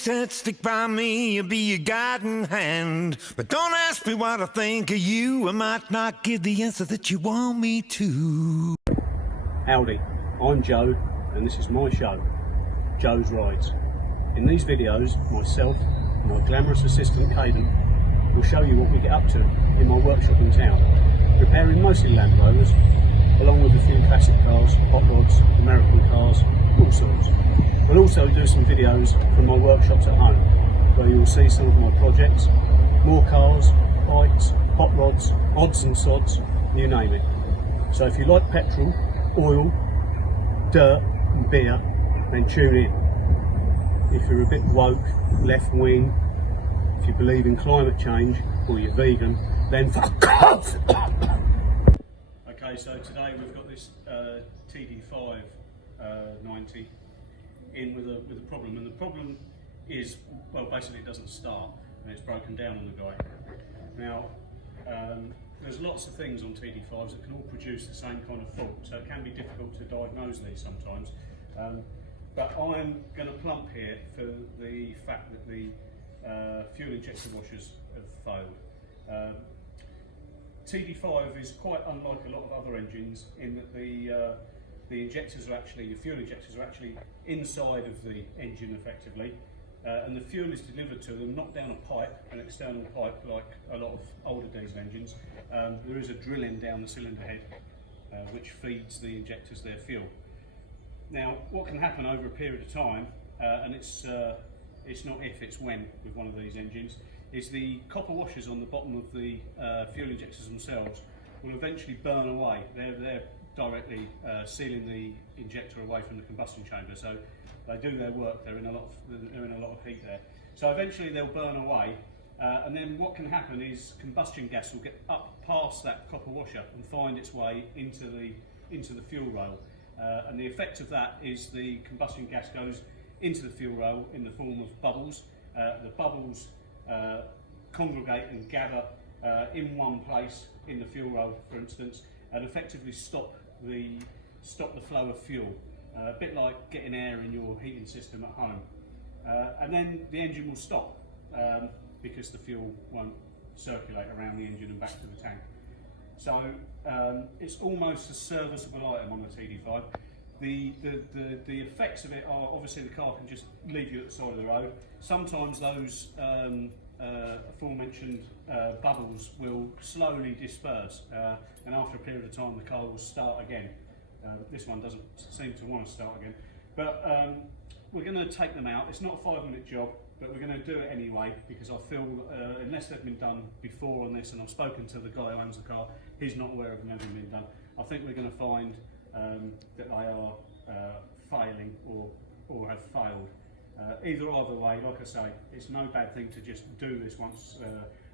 said, stick by me, you'll be your guiding hand. But don't ask me what I think of you, I might not give the answer that you want me to. Howdy, I'm Joe, and this is my show, Joe's Rides. In these videos, myself and my glamorous assistant Caden will show you what we get up to in my workshop in town, repairing mostly Land Rovers, along with a few classic cars, hot rods, American cars, all sorts. We'll also do some videos from my workshops at home, where you will see some of my projects, more cars, bikes, hot rods, odds and sods, you name it. So if you like petrol, oil, dirt and beer, then tune in. If you're a bit woke, left wing, if you believe in climate change or you're vegan, then fuck off! Okay, so today we've got this td5 90 in with a problem, and the problem is, well, basically it doesn't start and it's broken down on the guy. Now, there's lots of things on td5s that can all produce the same kind of fault, so it can be difficult to diagnose these sometimes. But I'm going to plump here for the fact that the fuel injector washers have failed. td5 is quite unlike a lot of other engines in that the injectors are actually, the fuel injectors are actually inside of the engine effectively, and the fuel is delivered to them not down a pipe, an external pipe like a lot of older diesel engines. There is a drilling down the cylinder head which feeds the injectors their fuel. Now, what can happen over a period of time, and it's not if, it's when with one of these engines, is the copper washers on the bottom of the fuel injectors themselves will eventually burn away. They're directly sealing the injector away from the combustion chamber, so they do their work. They're in a lot of heat there. So eventually they'll burn away, and then what can happen is combustion gas will get up past that copper washer and find its way into the fuel rail. And the effect of that is the combustion gas goes into the fuel rail in the form of bubbles. The bubbles congregate and gather in one place in the fuel rail, for instance, and effectively stop the flow of fuel. A bit like getting air in your heating system at home. And then the engine will stop because the fuel won't circulate around the engine and back to the tank. So it's almost a serviceable item on the td5. The effects of it are, obviously the car can just leave you at the side of the road. Sometimes those aforementioned bubbles will slowly disperse, and after a period of time the car will start again. This one doesn't seem to want to start again, but we're going to take them out. It's not a 5-minute job, but we're going to do it anyway, because I feel unless they've been done before on this, and I've spoken to the guy who owns the car, he's not aware of them having been done, I think we're going to find that they are failing or have failed. Either way, like I say, it's no bad thing to just do this once.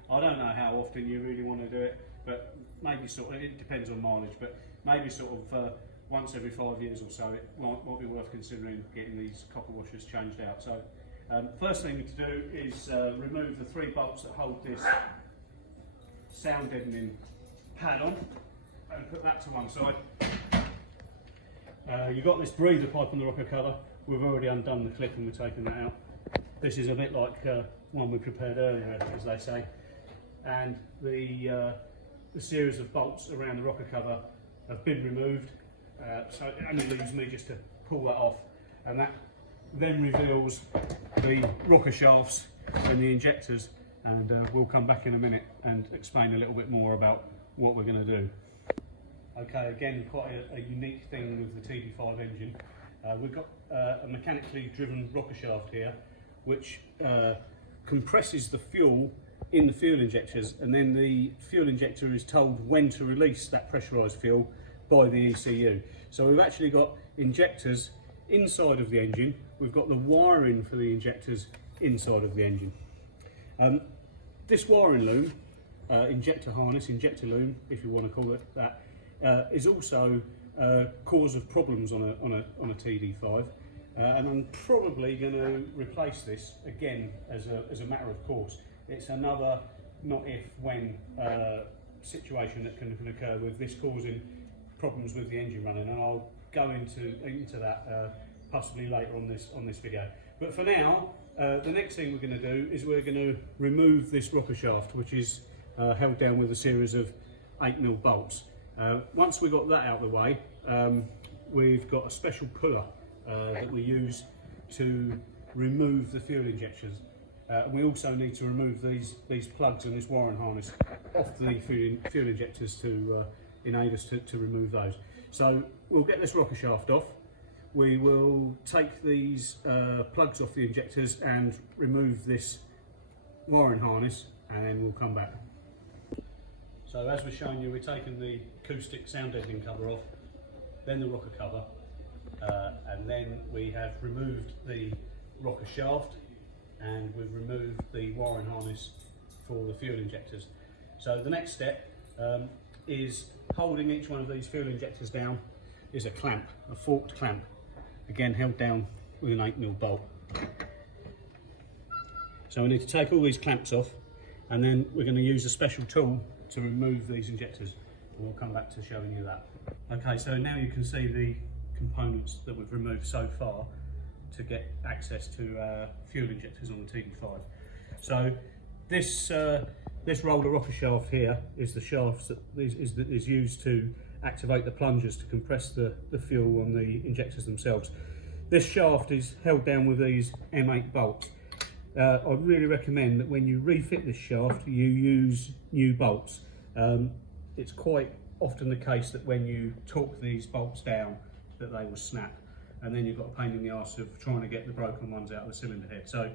I don't know how often you really want to do it, but maybe sort of, it depends on mileage, but maybe sort of once every 5 years or so, it might be worth considering getting these copper washers changed out. So first thing to do is remove the 3 bolts that hold this sound deadening pad on, and put that to one side. You've got this breather pipe on the rocker cover. We've already undone the clip and we're taking that out. This is a bit like one we prepared earlier, as they say. And the series of bolts around the rocker cover have been removed, so it only leaves me just to pull that off, and that then reveals the rocker shafts and the injectors, and we'll come back in a minute and explain a little bit more about what we're going to do. Okay, again, quite a unique thing with the td5 engine. We've got a mechanically driven rocker shaft here, which compresses the fuel in the fuel injectors, and then the fuel injector is told when to release that pressurised fuel by the ECU. So we've actually got injectors inside of the engine. We've got the wiring for the injectors inside of the engine. This wiring loom, injector harness, injector loom, if you want to call it that, is also a cause of problems on a td5, and I'm probably going to replace this again as a matter of course. It's another not if, when situation that can occur with this causing problems with the engine running, and I'll go into that possibly later on this video. But for now, The next thing we're going to do is we're going to remove this rocker shaft, which is held down with a series of 8mm bolts. Once we've got that out of the way, we've got a special puller that we use to remove the fuel injectors. We also need to remove these plugs and this wiring harness off the fuel injectors to enable us to remove those. So we'll get this rocker shaft off. We will take these plugs off the injectors and remove this wiring harness, and then we'll come back. So as we're showing you, we're taking the acoustic sound deadening cover off, then the rocker cover, and then we have removed the rocker shaft, and we've removed the wiring harness for the fuel injectors. So the next step is holding each one of these fuel injectors down is a clamp, a forked clamp, again held down with an 8mm bolt. So we need to take all these clamps off, and then we're going to use a special tool to remove these injectors, and we'll come back to showing you that. Okay, so now you can see the components that we've removed so far to get access to our fuel injectors on the td5. So this roller rocker shaft here is the shaft that is used to activate the plungers to compress the fuel on the injectors themselves. This shaft is held down with these M8 bolts. I really recommend that when you refit this shaft, you use new bolts. It's quite often the case that when you torque these bolts down, that they will snap, and then you've got a pain in the arse of trying to get the broken ones out of the cylinder head. So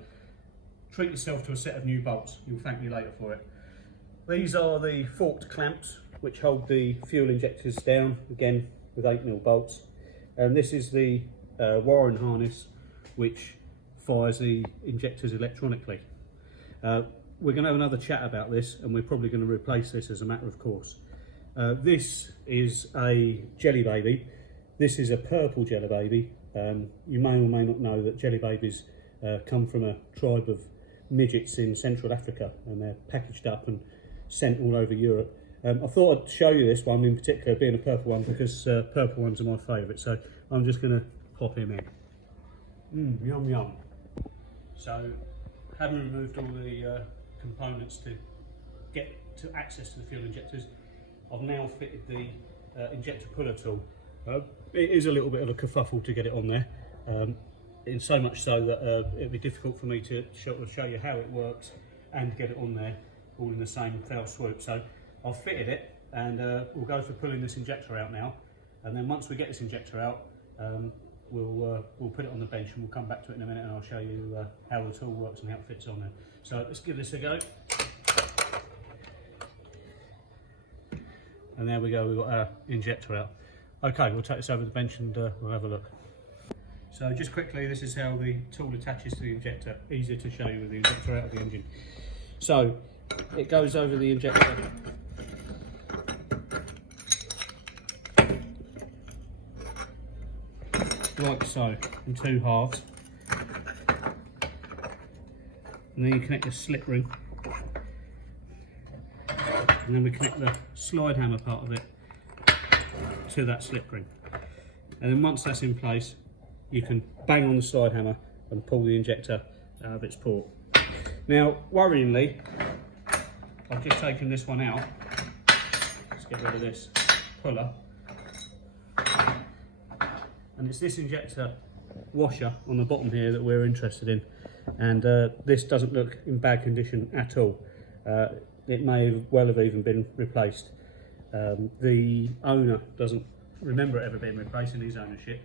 treat yourself to a set of new bolts. You'll thank me later for it. These are the forked clamps which hold the fuel injectors down, again with 8mm bolts. And this is the wiring harness which fires the injectors electronically. We're going to have another chat about this, and we're probably going to replace this as a matter of course. This is a jelly baby. This is a purple jelly baby. You may or may not know that jelly babies come from a tribe of midgets in Central Africa, and they're packaged up and sent all over Europe. I thought I'd show you this one in particular, being a purple one, because purple ones are my favourite. So I'm just going to pop him in. Yum yum. So having removed all the components to get to access to the fuel injectors, I've now fitted the injector puller tool. It is a little bit of a kerfuffle to get it on there, in so much so that it'd be difficult for me to show you how it works and get it on there all in the same fell swoop. So I've fitted it, and we'll go for pulling this injector out now, and then once we get this injector out, we'll put it on the bench, and we'll come back to it in a minute, and I'll show you how the tool works and how it fits on there. So let's give this a go. And there we go, we've got our injector out. Okay, we'll take this over the bench and we'll have a look. So just quickly, this is how the tool attaches to the injector. Easier to show you with the injector out of the engine. So it goes over the injector. Like so, in two halves. And then you connect the slip ring. And then we connect the slide hammer part of it to that slip ring. And then once that's in place, you can bang on the slide hammer and pull the injector out of its port. Now, worryingly, I've just taken this one out. Let's get rid of this puller. And it's this injector washer on the bottom here that we're interested in. And this doesn't look in bad condition at all. It may well have even been replaced. The owner doesn't remember it ever being replaced in his ownership.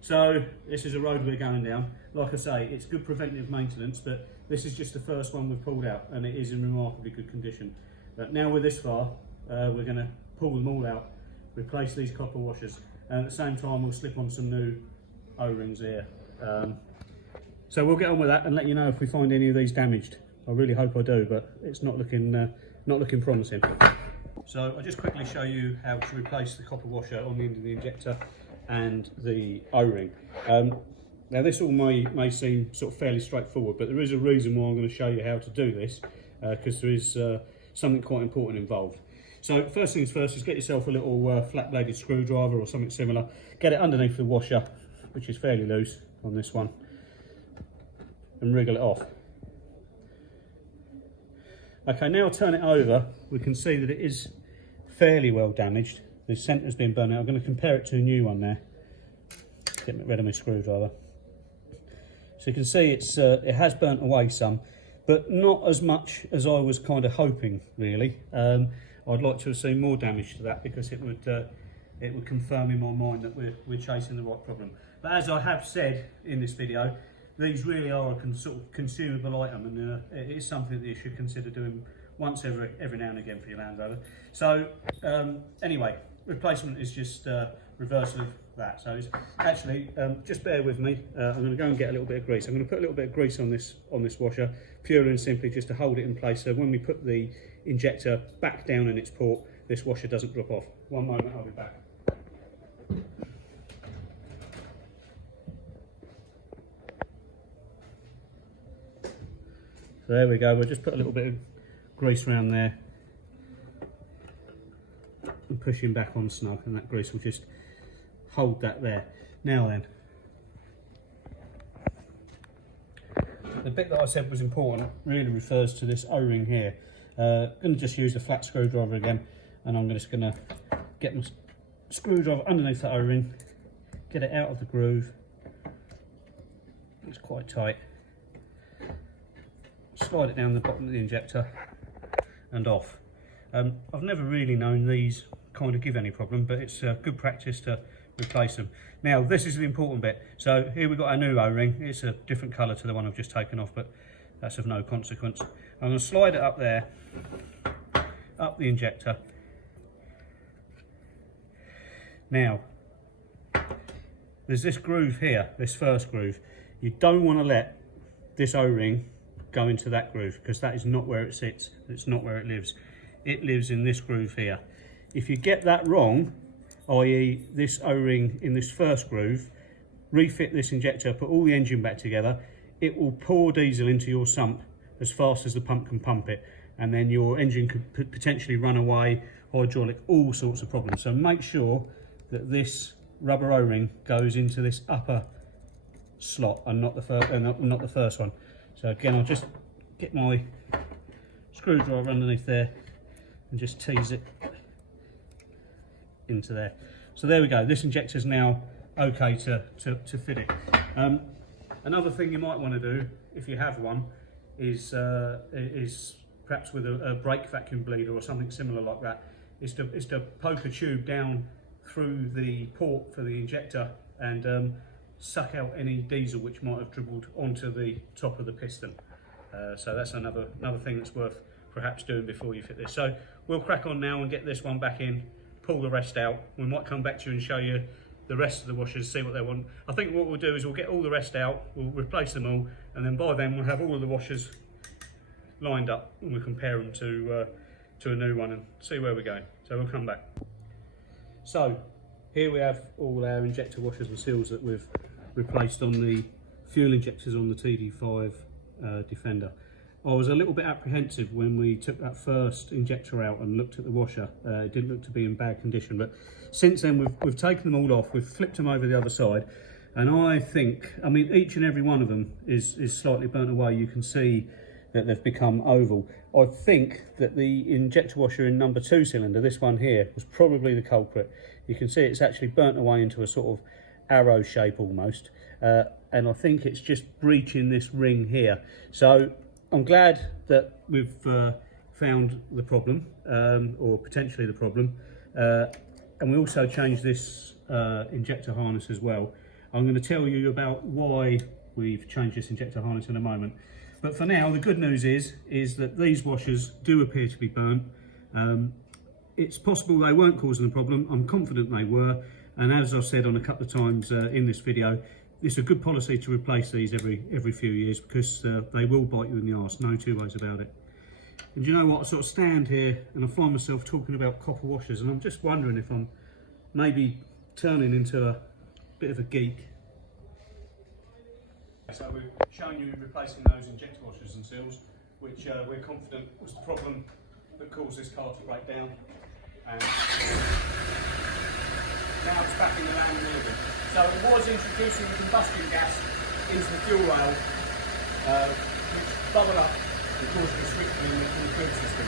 So this is a road we're going down. Like I say, it's good preventive maintenance, but this is just the first one we've pulled out, and it is in remarkably good condition. But now we're this far, we're going to pull them all out, replace these copper washers, and at the same time we'll slip on some new O-rings here. So we'll get on with that and let you know if we find any of these damaged. I really hope I do, but it's not looking promising. So I'll just quickly show you how to replace the copper washer on the end of the injector and the O-ring. Now this all may seem sort of fairly straightforward, but there is a reason why I'm going to show you how to do this, because there is something quite important involved. So first things first is get yourself a little flat bladed screwdriver or something similar, get it underneath the washer, which is fairly loose on this one. and wriggle it off. Okay, now I'll turn it over. We can see that it is fairly well damaged. The centre's been burnt out. I'm going to compare it to a new one now. Get rid of my screwdriver. So you can see it has burnt away some, but not as much as I was kind of hoping, really. I'd like to have seen more damage to that, because it would confirm in my mind that we're chasing the right problem. But as I have said in this video, these really are a sort of consumable item, and it is something that you should consider doing once every now and again for your Land Rover. So anyway, replacement is just reversal of that. So it's actually, just bear with me. I'm going to go and get a little bit of grease. I'm going to put a little bit of grease on this washer, purely and simply just to hold it in place, so when we put the injector back down in its port, this washer doesn't drop off. One moment, I'll be back. So there we go, we'll just put a little bit of grease around there and push him back on snug, and that grease will just hold that there. Now then, the bit that I said was important really refers to this O-ring here. I'm going to just use the flat screwdriver again, and I'm just going to get my screwdriver underneath the O-ring, get it out of the groove. It's quite tight. Slide it down the bottom of the injector and off. I've never really known these kind of give any problem, but it's good practice to replace them. Now this is the important bit. So here we've got our new O-ring. It's a different colour to the one I've just taken off, but that's of no consequence. I'm going to slide it up there, up the injector. Now there's this groove here, this first groove. You don't want to let this O-ring go into that groove, because that is not where it sits. It's not where it lives. It lives in this groove here. If you get that wrong, i.e. this O-ring in this first groove, refit this injector, put all the engine back together, it will pour diesel into your sump as fast as the pump can pump it, and then your engine could potentially run away, hydraulic, all sorts of problems. So make sure that this rubber O-ring goes into this upper slot and not the first one. So again, I'll just get my screwdriver underneath there and just tease it into there. So there we go. This injector is now okay to fit it. Another thing you might want to do, if you have one, is perhaps with a brake vacuum bleeder or something similar like that, is to poke a tube down through the port for the injector and suck out any diesel which might have dribbled onto the top of the piston. So that's another thing that's worth perhaps doing before you fit this. So we'll crack on now and get this one back in, pull the rest out. We might come back to you and show you the rest of the washers, see what they want. I think what we'll do is we'll get all the rest out, we'll replace them all, and then by then we'll have all of the washers lined up and we'll compare them to a new one and see where we're going. So we'll come back. So here we have all our injector washers and seals that we've replaced on the fuel injectors on the td5 Defender. I was a little bit apprehensive when we took that first injector out and looked at the washer. It didn't look to be in bad condition, but since then we've taken them all off, we've flipped them over the other side, and I think, I mean, each and every one of them is slightly burnt away. You can see that they've become oval. I think that the injector washer in number 2 cylinder, this one here, was probably the culprit. You can see it's actually burnt away into a sort of arrow shape almost, and I think it's just breaching this ring here. So I'm glad that we've found the problem, or potentially the problem, and we also changed this injector harness as well. I'm going to tell you about why we've changed this injector harness in a moment. But for now, the good news is that these washers do appear to be burnt. It's possible they weren't causing the problem. I'm confident they were. And as I've said on a couple of times in this video, it's a good policy to replace these every few years, because they will bite you in the arse, no two ways about it. And you know what, I sort of stand here and I find myself talking about copper washers, and I'm just wondering if I'm maybe turning into a bit of a geek. So we've shown you replacing those injector washers and seals, which we're confident was the problem that caused this car to break down. And now it's back in the Land Rover. So it was introducing combustion gas into the fuel rail which bubble up and cause a restriction in the fuel system.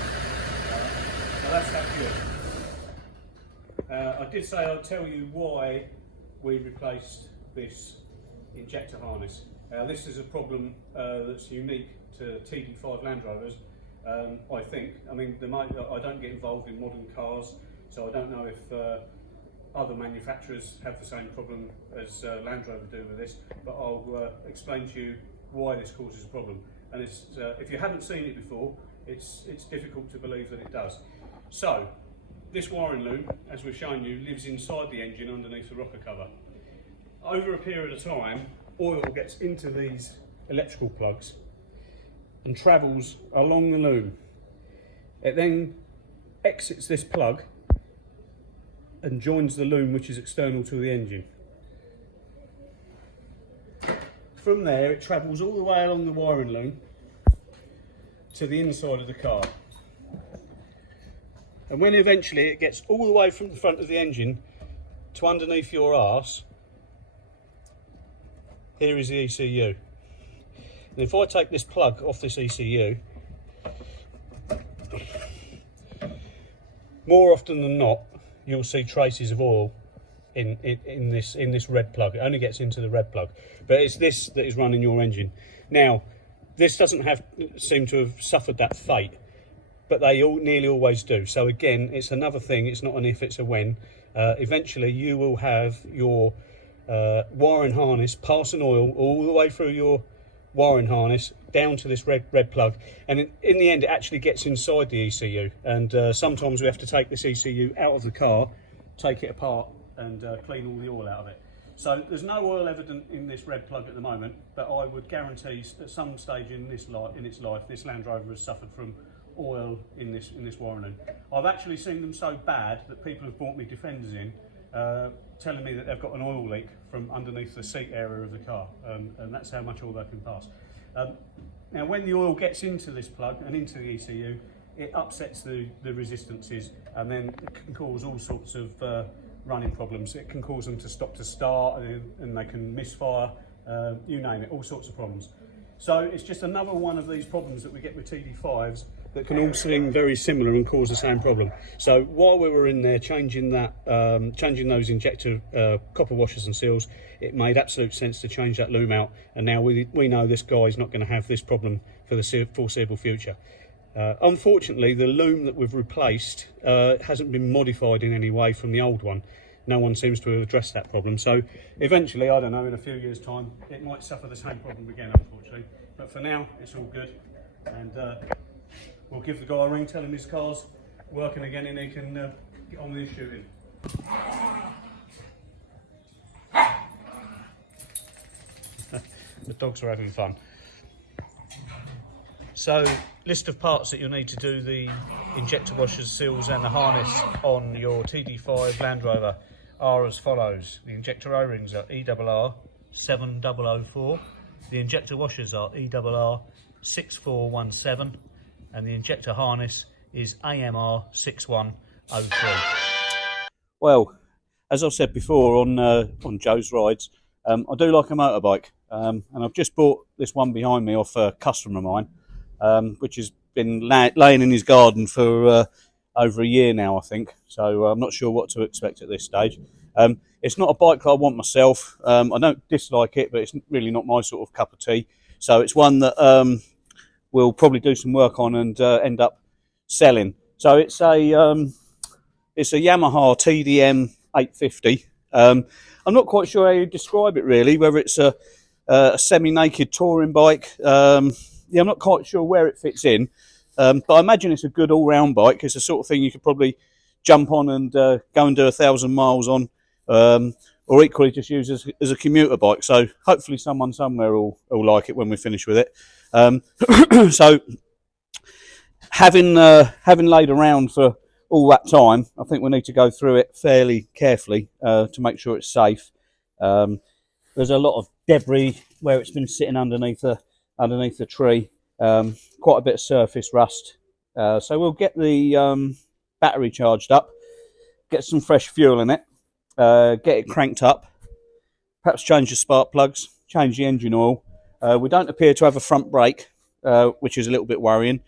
So that's that good. I did say I'd tell you why we replaced this injector harness. This is a problem that's unique to td5 Land Rovers, I think. I mean, I don't get involved in modern cars, so I don't know if other manufacturers have the same problem as Land Rover do with this, but I'll explain to you why this causes a problem. And it's, if you haven't seen it before, it's difficult to believe that it does. So, this wiring loom, as we've shown you, lives inside the engine underneath the rocker cover. Over a period of time, oil gets into these electrical plugs and travels along the loom. It then exits this plug and joins the loom which is external to the engine. From there it travels all the way along the wiring loom to the inside of the car. And when eventually it gets all the way from the front of the engine to underneath your arse, here is the ECU. And if I take this plug off this ECU, more often than not, you'll see traces of oil in this red plug. It only gets into the red plug, but it's this that is running your engine. Now, this doesn't seem to have suffered that fate, but they nearly always do. So again, it's another thing. It's not an if, it's a when. Eventually, you will have your wiring harness passing oil all the way through your wiring harness down to this red plug, and in the end it actually gets inside the ECU, and sometimes we have to take this ECU out of the car, take it apart and clean all the oil out of it. So there's no oil evident in this red plug at the moment, but I would guarantee at some stage in its life this Land Rover has suffered from oil in this wiring loom. I've actually seen them so bad that people have bought me Defenders in, telling me that they've got an oil leak from underneath the seat area of the car, and that's how much oil they can pass. Now when the oil gets into this plug and into the ECU, it upsets the resistances, and then it can cause all sorts of running problems. It can cause them to stop to start, and they can misfire, you name it, all sorts of problems. So it's just another one of these problems that we get with TD5s that can all seem very similar and cause the same problem. So while we were in there changing those injector copper washers and seals, it made absolute sense to change that loom out, and now we know this guy's not going to have this problem for the foreseeable future. Unfortunately, the loom that we've replaced hasn't been modified in any way from the old one. No one seems to have addressed that problem. So eventually, I don't know, in a few years' time, it might suffer the same problem again, unfortunately. But for now, it's all good. And we'll give the guy a ring, tell him his car's working again, and he can get on with his shooting. The dogs are having fun. So, list of parts that you'll need to do the injector washers, seals and the harness on your TD5 Land Rover are as follows. The injector O-rings are ERR 7004, the injector washers are ERR 6417, and the injector harness is AMR 6103. Well, as I've said before on Joe's rides, I do like a motorbike, and I've just bought this one behind me off a customer of mine, which has been laying in his garden for over a year now, I think. So I'm not sure what to expect at this stage. It's not a bike that I want myself. I don't dislike it, but it's really not my sort of cup of tea. So it's one that we'll probably do some work on and end up selling. So it's a Yamaha TDM 850. I'm not quite sure how you describe it really, whether it's a semi-naked touring bike. Yeah, I'm not quite sure where it fits in, but I imagine it's a good all-round bike. It's the sort of thing you could probably jump on and go and do 1,000 miles on, or equally just use as a commuter bike. So hopefully someone somewhere will like it when we finish with it. So having laid around for all that time, I think we need to go through it fairly carefully to make sure it's safe. There's a lot of debris where it's been sitting underneath the tree, quite a bit of surface rust. So we'll get the battery charged up, get some fresh fuel in it, get it cranked up, perhaps change the spark plugs, change the engine oil, We don't appear to have a front brake, which is a little bit worrying.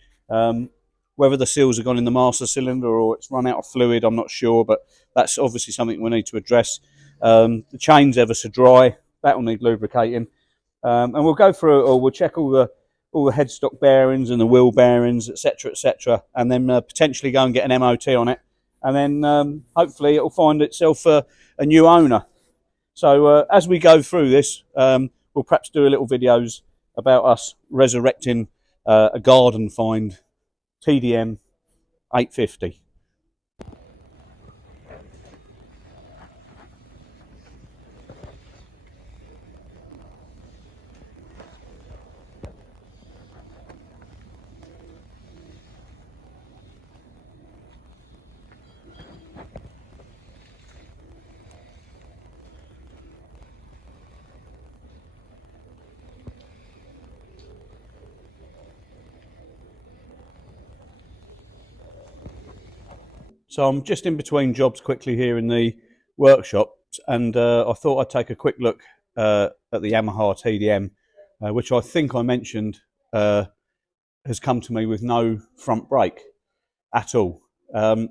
Whether the seals have gone in the master cylinder or it's run out of fluid, I'm not sure, but that's obviously something we need to address. The chain's ever so dry, that will need lubricating. And we'll go through, or we'll check all the headstock bearings and the wheel bearings, etc., and then potentially go and get an MOT on it, and then hopefully it'll find itself a new owner. So as we go through this, we'll perhaps do a little videos about us resurrecting a garden find TDM 850. So I'm just in between jobs quickly here in the workshop, and I thought I'd take a quick look at the Yamaha TDM, which I think I mentioned has come to me with no front brake at all. Now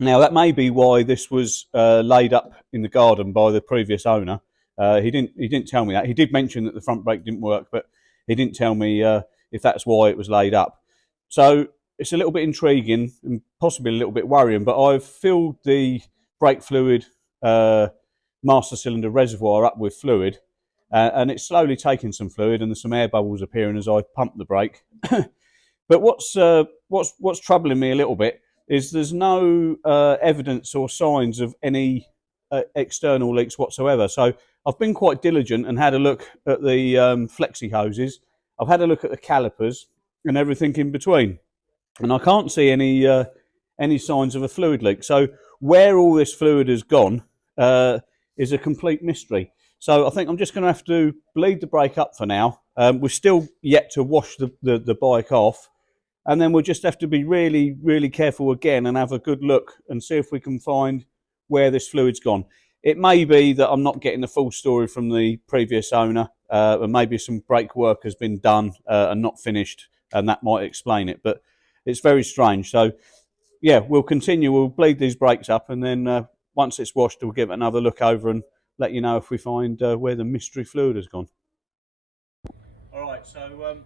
that may be why this was laid up in the garden by the previous owner. He didn't tell me that. He did mention that the front brake didn't work, but he didn't tell me if that's why it was laid up. So it's a little bit intriguing and possibly a little bit worrying, but I've filled the brake fluid master cylinder reservoir up with fluid, and it's slowly taking some fluid, and there's some air bubbles appearing as I pump the brake. But what's troubling me a little bit is there's no evidence or signs of any external leaks whatsoever. So I've been quite diligent and had a look at the flexi hoses. I've had a look at the calipers and everything in between, and I can't see any signs of a fluid leak. So where all this fluid has gone is a complete mystery. So I think I'm just going to have to bleed the brake up for now. We're still yet to wash the bike off, and then we'll just have to be really, really careful again and have a good look and see if we can find where this fluid's gone. It may be that I'm not getting the full story from the previous owner, and maybe some brake work has been done and not finished, and that might explain it. But it's very strange. So yeah, we'll continue. We'll bleed these brakes up, and then once it's washed, we'll give it another look over and let you know if we find where the mystery fluid has gone. Alright, so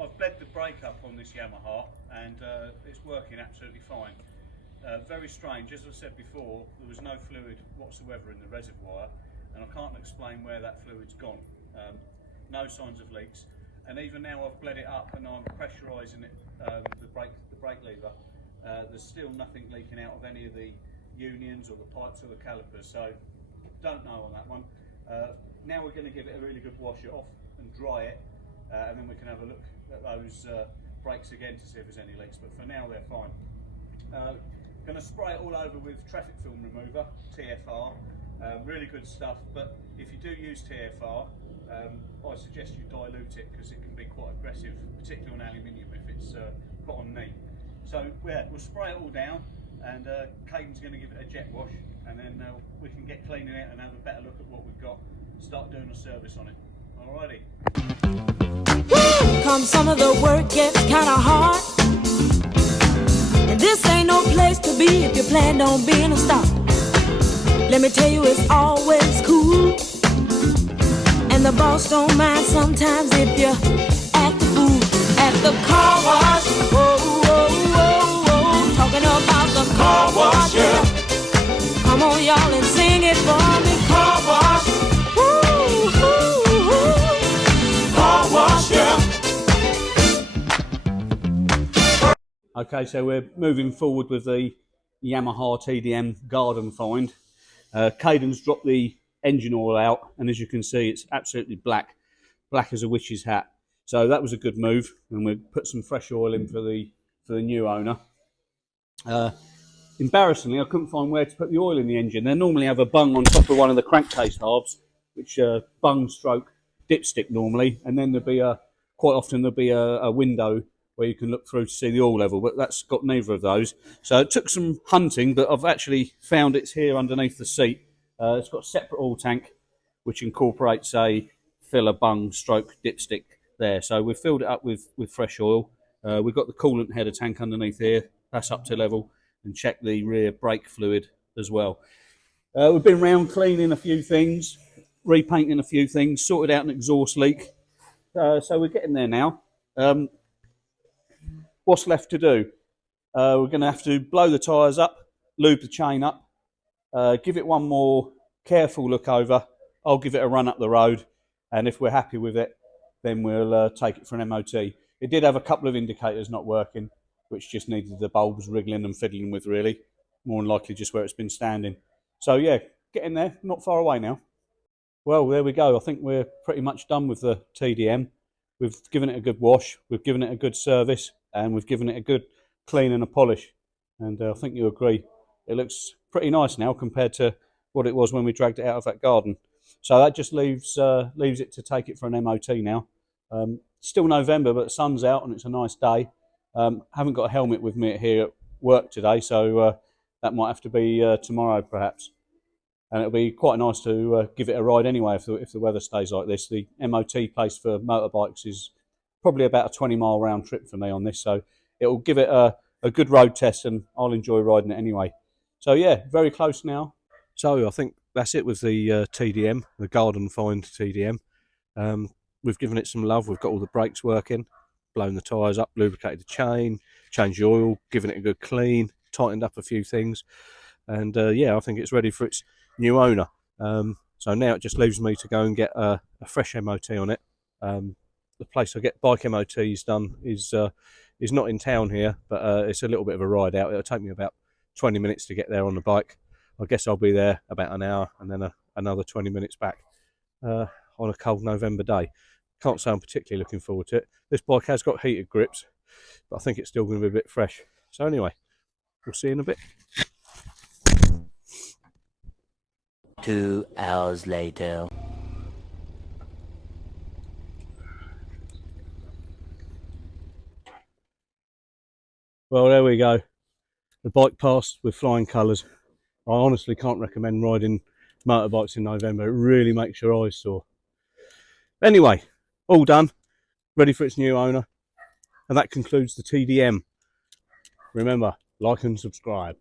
I've bled the brake up on this Yamaha, and it's working absolutely fine. Very strange, as I said before, there was no fluid whatsoever in the reservoir, and I can't explain where that fluid's gone. No signs of leaks, and even now I've bled it up and I'm pressurising it, the brake lever. There's still nothing leaking out of any of the unions or the pipes or the calipers, so don't know on that one. Now we're going to give it a really good wash it off and dry it, and then we can have a look at those brakes again to see if there's any leaks, but for now they're fine. Going to spray it all over with traffic film remover, TFR, really good stuff, but if you do use TFR, I suggest you dilute it because it can be quite aggressive, particularly on aluminium if it's put on neat. So yeah, we'll spray it all down, and Caden's going to give it a jet wash, and then we can get cleaning it and have a better look at what we've got, start doing a service on it. Alrighty. Come some of the work gets kinda hard, and this ain't no place to be if you plan on being a star. Let me tell you, it's always cool, and the boss don't mind sometimes if you act the fool at the car wash. Whoa, whoa, whoa, whoa, talking about the car wash, yeah. Come on, y'all, and sing it for me. Car wash. Woo, woo, woo. Car wash, yeah. Okay, so we're moving forward with the Yamaha TDM garden find. Caden's dropped the engine oil out, and as you can see, it's absolutely black as a witch's hat. So that was a good move, and we put some fresh oil in for the new owner. Embarrassingly, I couldn't find where to put the oil in the engine. They normally have a bung on top of one of the crankcase halves, which bung stroke dipstick normally, and then quite often there'll be a window where you can look through to see the oil level, but that's got neither of those. So it took some hunting, but I've actually found it's here underneath the seat. It's got a separate oil tank, which incorporates a filler bung stroke dipstick there. So we've filled it up with fresh oil. We've got the coolant header tank underneath here. That's up to level. And check the rear brake fluid as well. We've been round cleaning a few things, repainting a few things, sorted out an exhaust leak. So we're getting there now. What's left to do? We're going to have to blow the tyres up, lube the chain up, give it one more careful look over. I'll give it a run up the road, and if we're happy with it, then we'll take it for an MOT. It did have a couple of indicators not working, which just needed the bulbs wriggling and fiddling with, really. More than likely just where it's been standing. So yeah, getting there, not far away now. Well, there we go. I think we're pretty much done with the TDM. We've given it a good wash, we've given it a good service, and we've given it a good clean and a polish. And I think you agree, it looks pretty nice now compared to what it was when we dragged it out of that garden. So that just leaves it to take it for an MOT now. Still November, but the sun's out and it's a nice day. Haven't got a helmet with me here at work today, so that might have to be tomorrow perhaps. And it'll be quite nice to give it a ride anyway if the weather stays like this. The MOT place for motorbikes is probably about a 20-mile round trip for me on this, so it'll give it a good road test and I'll enjoy riding it anyway. So yeah, very close now. So I think that's it with the TDM, the Garden Find TDM. We've given it some love, we've got all the brakes working, blown the tyres up, lubricated the chain, changed the oil, given it a good clean, tightened up a few things. And yeah, I think it's ready for its new owner. So now it just leaves me to go and get a fresh MOT on it. The place I get bike MOTs done is not in town here, but it's a little bit of a ride out. It'll take me about 20 minutes to get there on the bike. I guess I'll be there about an hour and then another 20 minutes back on a cold November day. Can't say I'm particularly looking forward to it. This bike has got heated grips, but I think it's still going to be a bit fresh. So anyway, we'll see you in a bit. 2 hours later. Well, there we go. The bike passed with flying colours. I honestly can't recommend riding motorbikes in November. It really makes your eyes sore. Anyway, all done. Ready for its new owner. And that concludes the TDM. Remember, like and subscribe.